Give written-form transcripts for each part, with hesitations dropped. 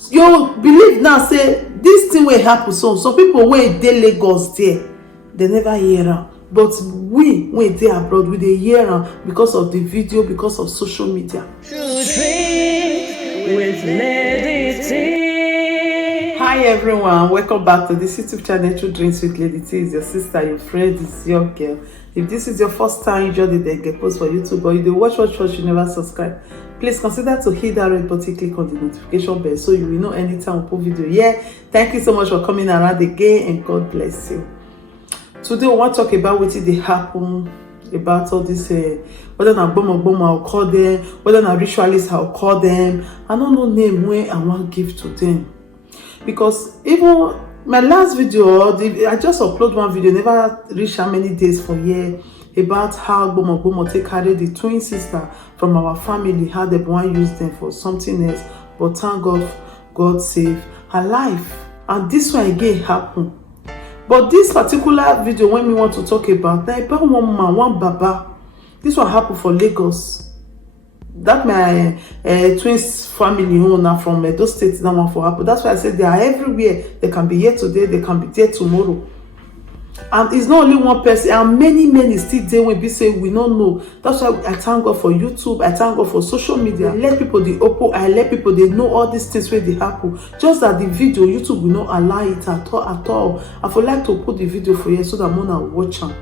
You believe now say this thing will happen. So some people wey dey Lagos there, they never hear am, but we wey dey abroad, we dey hear am because of the video, because of social media. With Lady T. Hi everyone, welcome back to this YouTube channel, True Drinks with Lady T. Is your sister, your friend, is your girl. If this is your first time you join the get post for YouTube, or you dey watch, you never subscribe, please consider to hit that red button, click on the notification bell so you will know anytime we put video here. Thank you so much for coming around again, and God bless you. Today we want to talk about what dey happen about all this, whether na gboma I'll call them, whether na ritualists I'll call them. I don't know name where I want give to them, because even my last video, I just upload one video, never reach how many days for year, about how gboma take carry the twin sister from our family, how they want use them for something else, but thank God save her life. And this one again happen. But this particular video when we want to talk about, now about one man, one baba. This one happen for Lagos. That my twins family owner from those states, that one for happen. That's why I said they are everywhere. They can be here today, they can be there tomorrow. And it's not only one person, and many still there when we say we don't know. That's why I thank God for YouTube, I thank God for social media. I let people the open, I let people they know all these things where they happen. Just that the video, YouTube will not allow it at all. I would like to put the video for you so that Mona watch them.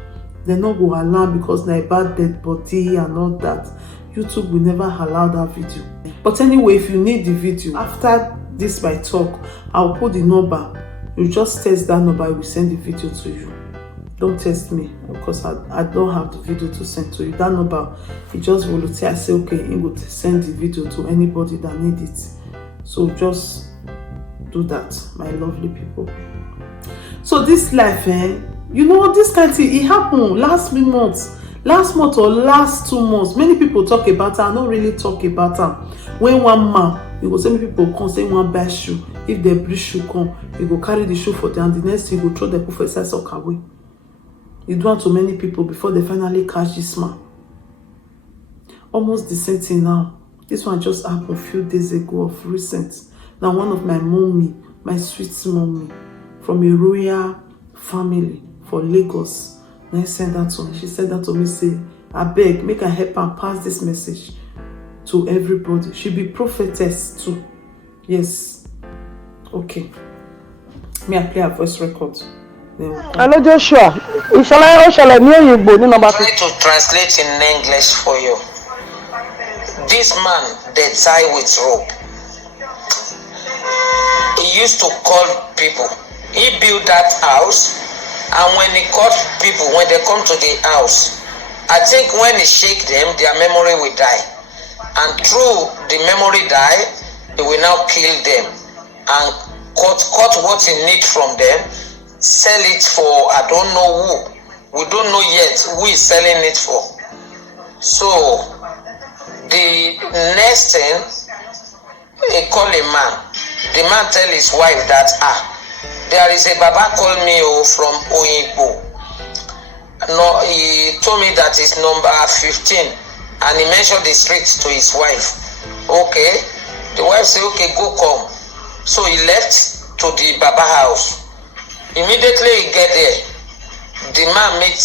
They not go allow because na about dead body and all that. YouTube will never allow that video. But anyway, if you need the video, after this my talk, I'll put the number. You just text that number, I will send the video to you. Don't test me because I don't have the video to send to you. That number, you just volunteer. I say okay, you go send the video to anybody that need it. So just do that, my lovely people. So this life, you know, this kind of thing, it happened last month or last 2 months. Many people talk about it. I don't really talk about it. When one man, you go say many people come say one buy shoe. If the blue shoe come, you go carry the shoe for them. And the next thing you go throw the put for inside sock away. It do to many people before they finally catch this man. Almost the same thing now. This one just happened a few days ago of recent. Now one of my mommy, my sweet mommy, from a royal family for Lagos, now sent that to me. She said that to me, say, I beg, make her help and pass this message to everybody. She be prophetess too. Yes. Okay. May I play a voice record? Hello Joshua, try to translate in English for you. This man, they tie with rope. He used to call people. He built that house, and when he called people, when they come to the house, I think when he shake them, their memory will die. And through the memory die, he will now kill them and cut what he need from them, sell it for I don't know who. We don't know yet who is selling it for. So the next thing, he call a man. The man tell his wife that there is a Baba call me from Oyinbo. No, he told me that it's number 15 and he mentioned the street to his wife. Okay. The wife said, okay, go come. So he left to the Baba house. Immediately he get there, the man meet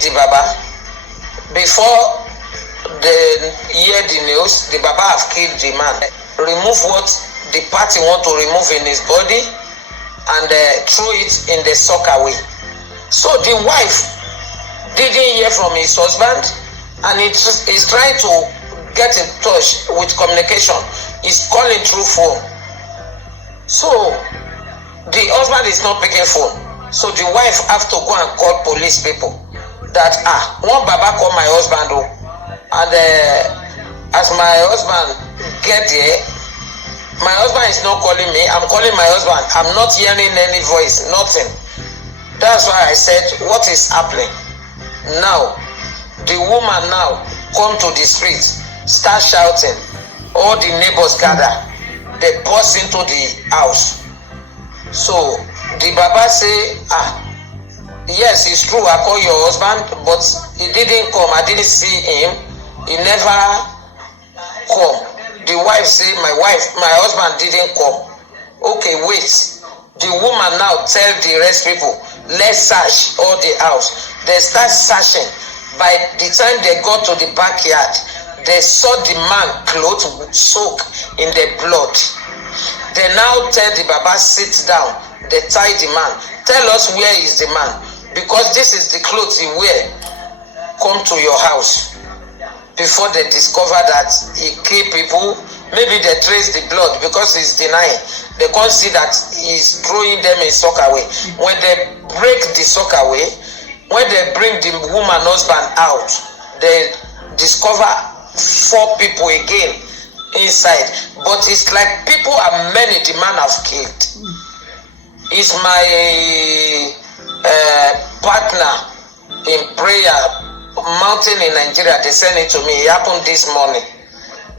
the Baba. Before they hear the news, the Baba have killed the man. Remove what the party want to remove in his body and throw it in the sock away. So the wife didn't hear from his husband, and he's trying to get in touch with communication. He's calling through phone. So the husband is not picking phone. So the wife have to go and call police people that one Baba call my husband and as my husband get there, my husband is not calling me, I'm calling my husband. I'm not hearing any voice, nothing. That's why I said, what is happening? Now, the woman now come to the street, start shouting. All the neighbors gather. They burst into the house. So the Baba say, yes, it's true, I call your husband, but he didn't come. I didn't see him. He never come. The wife say, my husband didn't come. Okay, wait. The woman now tell the rest people, let's search all the house. They start searching. By the time they got to the backyard, they saw the man clothes soaked in the blood. They now tell the Baba, sit down. They tie the man. Tell us where is the man, because this is the clothes he wear. Come to your house. Before they discover that he killed people, maybe they trace the blood because he's denying. They can't see that he's throwing them in sock away. When they break the sock away, when they bring the woman husband out, they discover 4 people again inside. But it's like people are many the man have killed. It's my partner in prayer mountain in Nigeria. They send it to me. It happened this morning.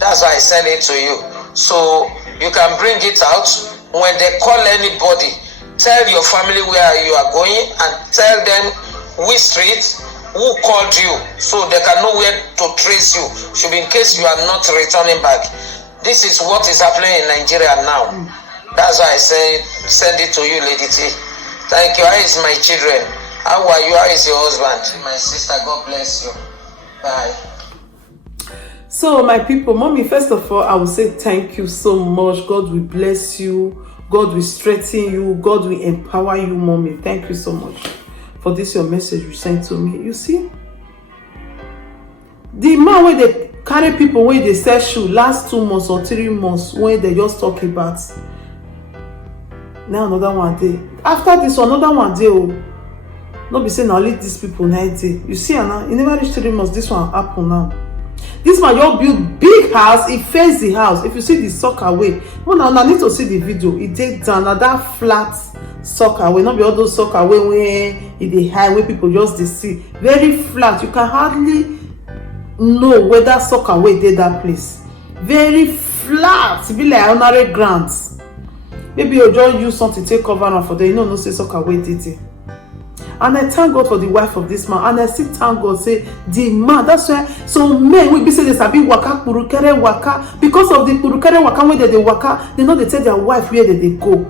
That's why I send it to you. So you can bring it out. When they call anybody, tell your family where you are going and tell them which street, who called you, so they can know where to trace you, should be in case you are not returning back. This is what is happening in Nigeria now. That's why I say send it to you, Lady T. Thank you. How is my children? How are you? How is your husband? My sister, God bless you. Bye. So my people, mommy, first of all, I will say thank you so much. God will bless you. God will strengthen you. God will empower you, mommy. Thank you so much for this your message you sent to me. You see, the man where they carry people where they sell shoe last 2 months or 3 months, when they just talk about, now another one day. After this one, another one day. Oh, not be saying now leave these people 90. You see, Anna, it never reached 3 months. This one happen now. This man just build big house. He face the house. If you see the soccer way, well, now I need to see the video. He take down now that flat soccer way, not be all those soccer way where it dey high, where people just dey see. Very flat. You can hardly know whether soccer way dey that place. Very flat. It be like honorary grants. Maybe you just use something to take cover up for them. You know, no say soccer way did it. And I thank God for the wife of this man. And I still thank God, say, the man. That's why some men will be saying this, abi waka, kurukere waka. Because of the kurukere waka, when they waka, they know they tell their wife where they go.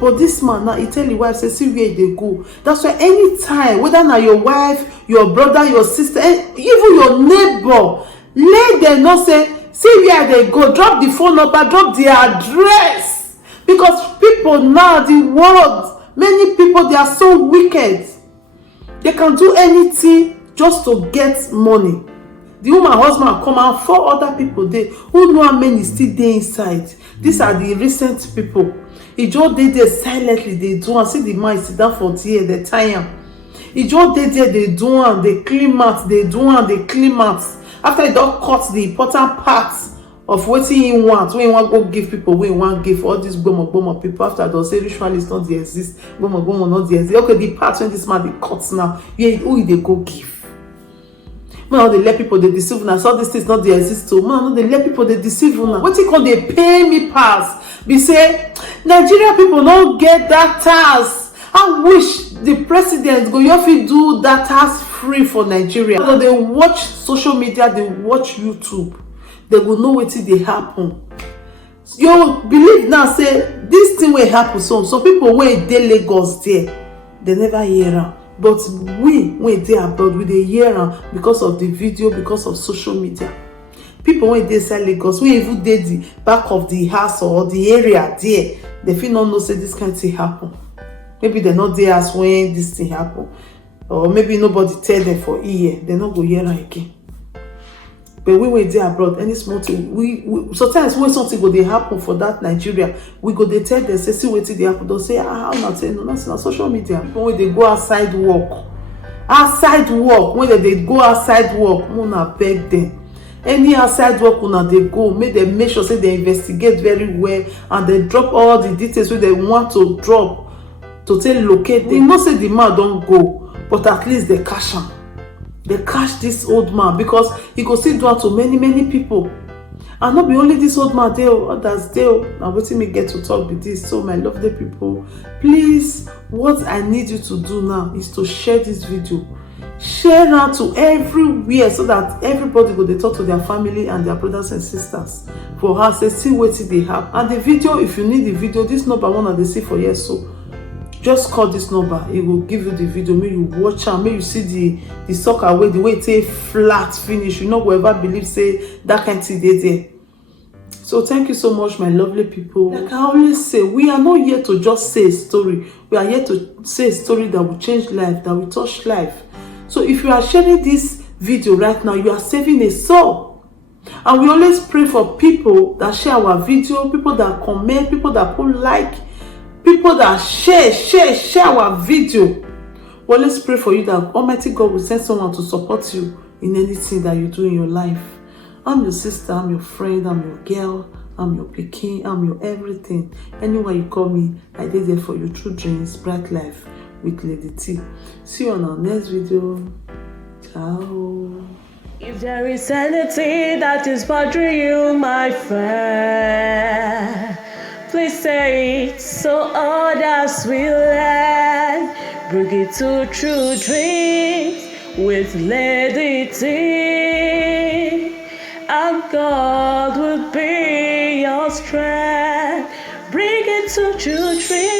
But this man now, he tell the wife, say, see where they go. That's why anytime, whether now your wife, your brother, your sister, even your neighbor, let them know, say, see where they go. Drop the phone number, drop the address. Because people now, the world, many people, they are so wicked. They can do anything just to get money. The woman husband come out, 4 other people there who know how many still there inside. These are the recent people. He just dey there silently. They do and see the man sit down for there. They tie him. He just dey there. They do and they clean mouth. They do and they clean mouth. After he don't cut the important parts of what he want, when he want go give people, when he want give all these bomo people. After they'll say ritualists not they exist, bomo not they exist. Okay, the part when this man they cuts now, yeah, who they go give? Now they let people they deceive now. So this things not they exist too. Man, they let people they deceive now. What you call they pay me pass? Be say Nigeria people don't get that tax. I wish the president go you fit do that tax free for Nigeria. So they watch social media, they watch YouTube. They will know what they happen. You believe now, say this thing will happen. So some people when they Lagos there, they never hear them. But we when they abroad, we they hear them because of the video, because of social media. People when they say Lagos, we even did the back of the house or the area there, they feel not know say this kind of thing happen. Maybe they're not there as when this thing happen, or maybe nobody tell them for a year. They not go hear them again. But we were there abroad, any small thing, we sometimes when something go they happen for that Nigeria, we go they tell them, say, see what they happen. They'll say, how not saying no, that's not social media. When they go outside work, when they go outside work, Mona beg them. Any outside work when they go, make them make sure say they investigate very well and they drop all the details where they want to drop to tell locate them. Not say the man don't go, but at least they cash him. They catch this old man because he go still do it to many people. And not be only this old man there, others there. Now waiting me get to talk with this. So my lovely people, please, what I need you to do now is to share this video. Share am to everywhere so that everybody go dey talk to their family and their brothers and sisters for house say see wetin dey happen. And the video, if you need the video, this number una dey see for here so, just call this number, e go give you the video, make you watch am, make you see the sucker way, the way it take flat finish. You no go ever believe say that kind thing dey there. So thank you so much, my lovely people. Like I always say, we are not here to just say a story. We are here to say a story that will change life, that will touch life. So if you are sharing this video right now, you are saving a soul. And we always pray for people that share our video, people that comment, people that put like, people that share our video. We always pray for you that Almighty God will send someone to support you in anything that you do in your life. I'm your sister, I'm your friend, I'm your girl, I'm your pikin, I'm your everything. Anywhere you call me, I did there for you. True Dreams, Bright Life with Lady T. See you on our next video. Ciao. If there is anything that is bothering you, my friend, please say it so others will learn. Bring it to True Dreams with Lady T. And God will be your strength. Bring it to True Dreams.